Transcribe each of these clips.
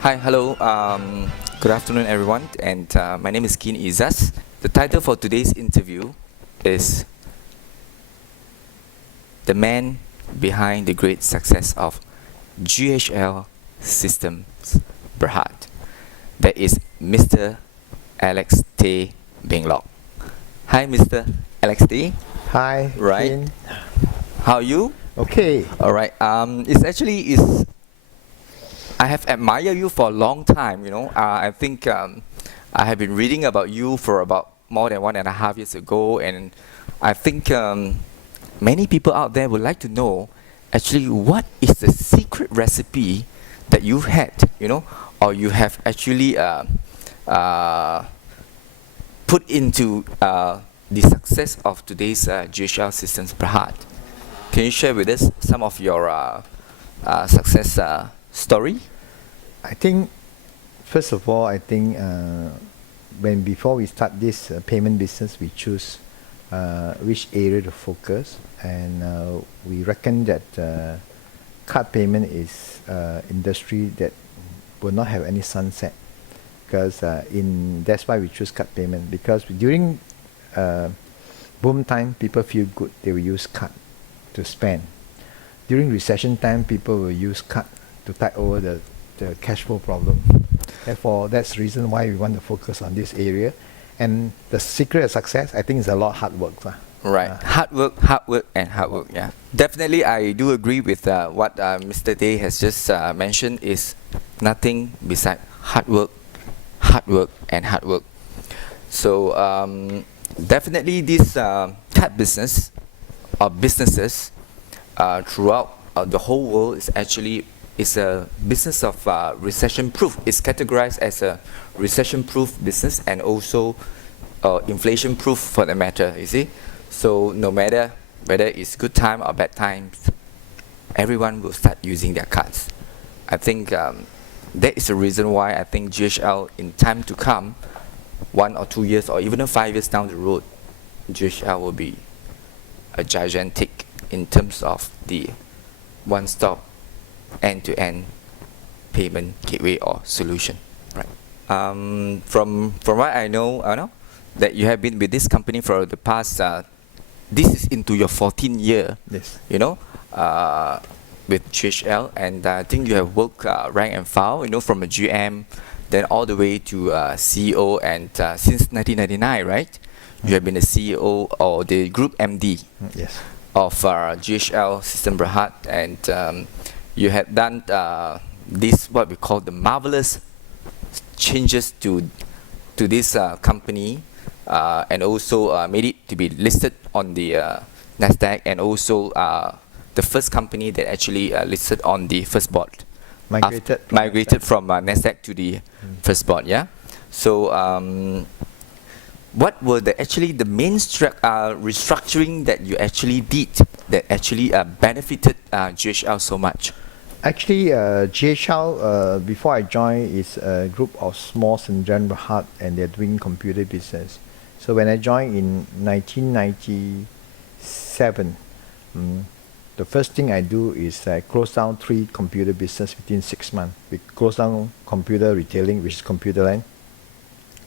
Hi, hello. Good afternoon, everyone. And my name is Keen Izas. The title for today's interview is The Man Behind the Great Success of GHL Systems Berhad. That is Mr. Alex Tay Benglok. Hi, Mr. Alex Tay. Hi, Right. Keen. How are you? Okay. All right. It's I have admired you for a long time. I think I have been reading about you for about more than 1.5 years ago, and I think many people out there would like to know actually what is the secret recipe that you've had, or you have actually put into the success of today's GHL Systems Berhad. Can you share with us some of your success story? I think, first of all, before we start this payment business, we choose which area to focus, and we reckon that card payment is industry that will not have any sunset, because that's why we choose card payment, because during boom time, people feel good, they will use card to spend. During recession time, people will use card to tide over the cash flow problem. Therefore, that's the reason why we want to focus on this area. And the secret of success, I think, is a lot of hard work. Right. Hard work, and hard work. Yeah. Definitely, I do agree with what Mr. Day has just mentioned. Is nothing beside hard work, and hard work. So definitely, this card business or businesses throughout the whole world is a business of recession-proof. It's categorized as a recession-proof business and also inflation-proof for the matter, you see. So no matter whether it's good time or bad times, everyone will start using their cards. I think that is the reason why I think GHL in time to come, 1 or 2 years or even 5 years down the road, GHL will be a gigantic in terms of the one-stop end-to-end payment gateway or solution. Right. From what I know that you have been with this company for the past. This is into your 14th year. Yes. With GHL, and I think you have worked rank and file. From a GM, then all the way to CEO, and since 1999, right? You have been the CEO or the Group MD. Yes. Of GHL System Berhad, and you had done this what we call the marvelous changes to this company, and also made it to be listed on the Nasdaq, and also the first company that actually listed on the first board. Migrated from Nasdaq to the first board. Yeah. So what were the main restructuring that you actually did that actually benefited GHL so much? Actually, GHL, before I joined, is a group of small Sdn Berhad, and they're doing computer business. So when I joined in 1997, the first thing I do is I close down 3 computer business within 6 months. We close down computer retailing, which is Computerland,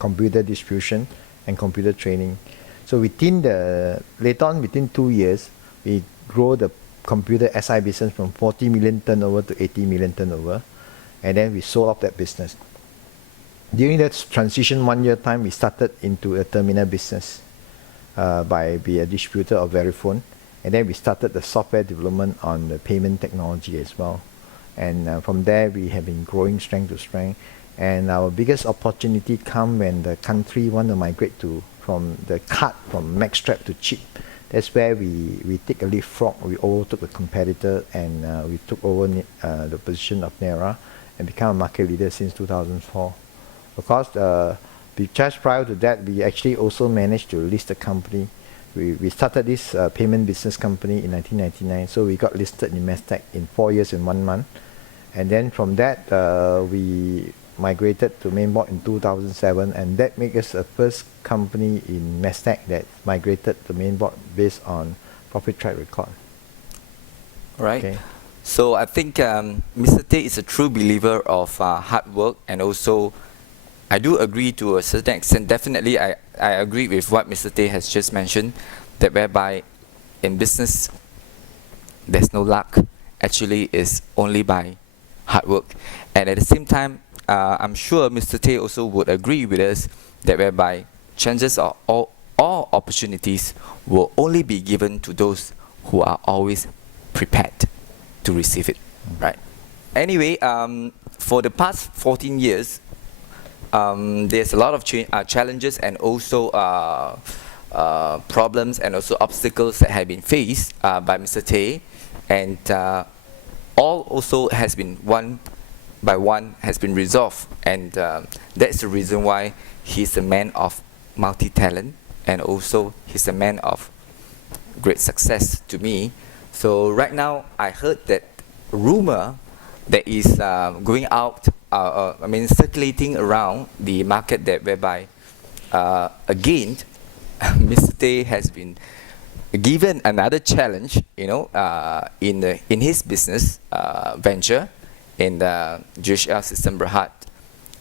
computer distribution, and computer training. So within 2 years, we grow the computer SI business from 40 million turnover to 80 million turnover, and then we sold off that business. During that transition 1 year time, we started into a terminal business by being a distributor of Verifone, and then we started the software development on the payment technology as well. And from there, we have been growing strength to strength. And our biggest opportunity come when the country want to migrate from the card from magstrap to chip. That's where we take a leapfrog. We overtook the competitor, and we took over the position of Naira and become a market leader since 2004. Of course, just prior to that, we actually also managed to list the company. We started this payment business company in 1999, so we got listed in Nasdaq in 4 years and 1 month. And then from that, we migrated to mainboard in 2007, and that made us the first company in Nasdaq that migrated to mainboard based on profit track record. Right. Okay. So I think Mr. Tay is a true believer of hard work, and also I do agree to a certain extent. Definitely, I agree with what Mr. Tay has just mentioned, that whereby in business there's no luck. Actually, is only by hard work. And at the same time, I'm sure Mr. Tay also would agree with us that whereby chances or all opportunities will only be given to those who are always prepared to receive it, right? Anyway, for the past 14 years, there's a lot of challenges and also problems and also obstacles that have been faced by Mr. Tay, and all also has been one by one has been resolved, and that's the reason why he's a man of multi-talent, and also he's a man of great success to me. So right now I heard that rumor that is going out, I mean circulating around the market, that whereby again Mr. Tay has been given another challenge, you know, in his business venture in the GHL System Berhad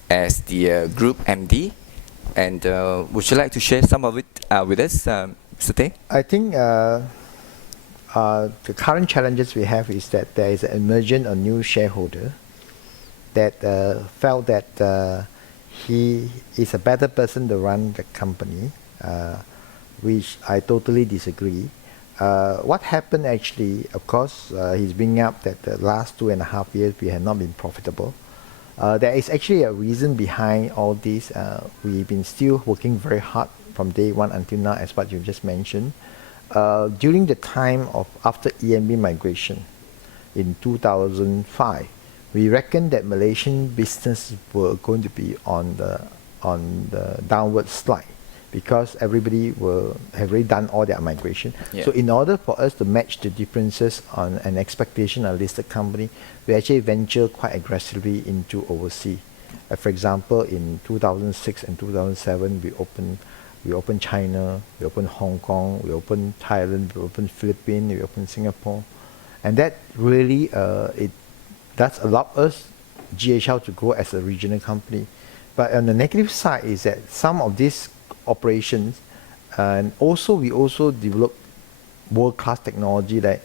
as the group MD. And would you like to share some of it with us, Mr. Tay? I think the current challenges we have is that there is an emergent a new shareholder that felt that he is a better person to run the company, which I totally disagree. What happened actually, of course, he's bringing up that the last 2.5 years we have not been profitable. There is actually a reason behind all this. We've been still working very hard from day one until now, as what you just mentioned. During the time of after EMB migration in 2005, we reckoned that Malaysian business were going to be on the downward slide, because everybody have already done all their migration. Yeah. So in order for us to match the differences on an expectation of a listed company, we actually venture quite aggressively into overseas. For example, in 2006 and 2007, we opened China, we opened Hong Kong, we opened Thailand, we opened Philippines, we opened Singapore. And that really, that's allowed us, GHL, to grow as a regional company. But on the negative side is that some of these operations, and also we also develop world-class technology like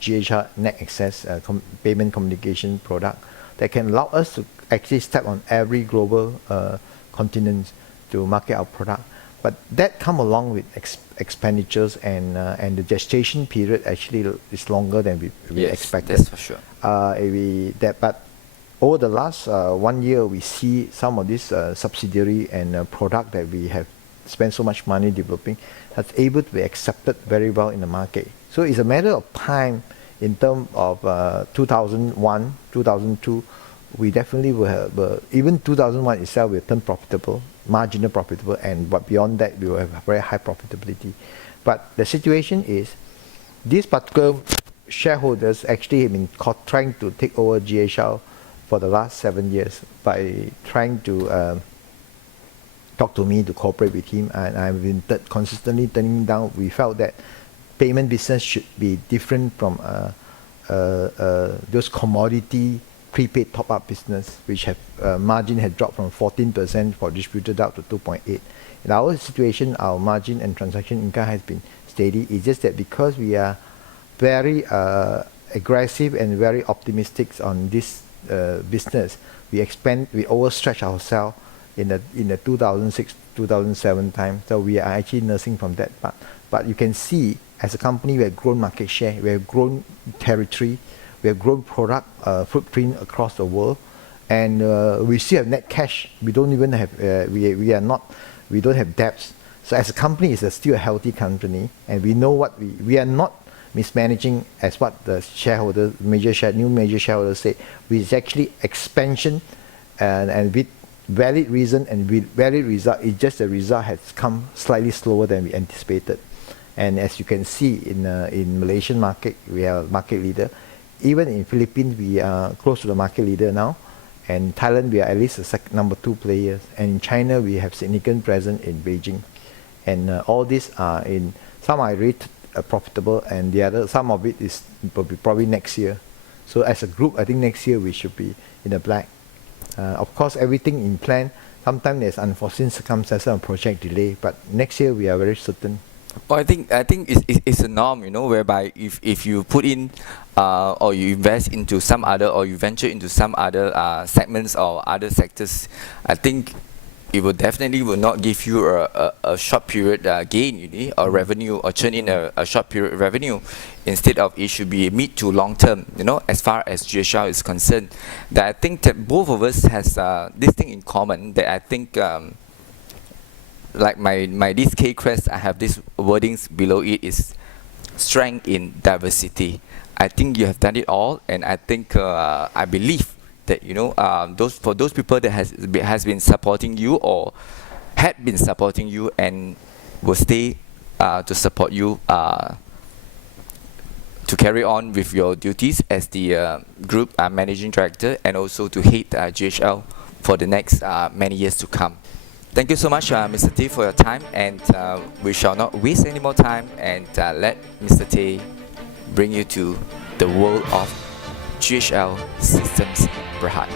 GHR Net Access payment communication product that can allow us to actually step on every global continent to market our product. But that come along with expenditures, and the gestation period actually is longer than we expected. That's for sure. But over the last 1 year, we see some of this subsidiary and product that we have spent so much money developing has able to be accepted very well in the market. So it's a matter of time. In terms of 2001, 2002, we definitely will have, even 2001 itself will turn profitable, marginal profitable, but beyond that we will have very high profitability. But the situation is, these particular shareholders actually have been trying to take over GHL for the last 7 years by trying to talk to me to cooperate with him, and I've been consistently turning down. We felt that payment business should be different from those commodity prepaid top-up business, which have margin had dropped from 14% for distributed out to 2.8. In our situation, our margin and transaction income has been steady. It's just that because we are very aggressive and very optimistic on this business, we overstretch ourselves in the 2006, 2007 time. So we are actually nursing from that part. But you can see, as a company, we have grown market share, we have grown territory, we have grown product footprint across the world, and we still have net cash. We don't even have we don't have debts. So as a company, it's still a healthy company, and we know what we are not mismanaging, as what the new major shareholders say. It's actually expansion, and with valid reason and with valid result. It's just the result has come slightly slower than we anticipated. And as you can see in Malaysian market, we are a market leader. Even in Philippines, we are close to the market leader now. And Thailand, we are at least the number 2 players. And in China, we have significant presence in Beijing. And all these are some are really profitable, and some of it will be probably next year. So as a group, I think next year we should be in the black. Of course, everything in plan. Sometimes there's unforeseen circumstances or project delay, but next year we are very certain. Well, I think it's a norm, whereby if you put in or you invest into some other, or you venture into some other segments or other sectors, I think it will definitely will not give you a short period gain, or revenue, or churn in a short period revenue. Instead of, it should be mid to long term, as far as GHL is concerned. That I think that both of us has this thing in common, that I think like my this K crest, I have these wordings below it, is strength in diversity. I think you have done it all, and I think I believe that those people that has been supporting you, or had been supporting you, and will stay to support you to carry on with your duties as the group managing director, and also to head GHL for the next many years to come. Thank you so much, Mr. Tay, for your time, and we shall not waste any more time, and let Mr. Tay bring you to the world of GHL Systems Berhad.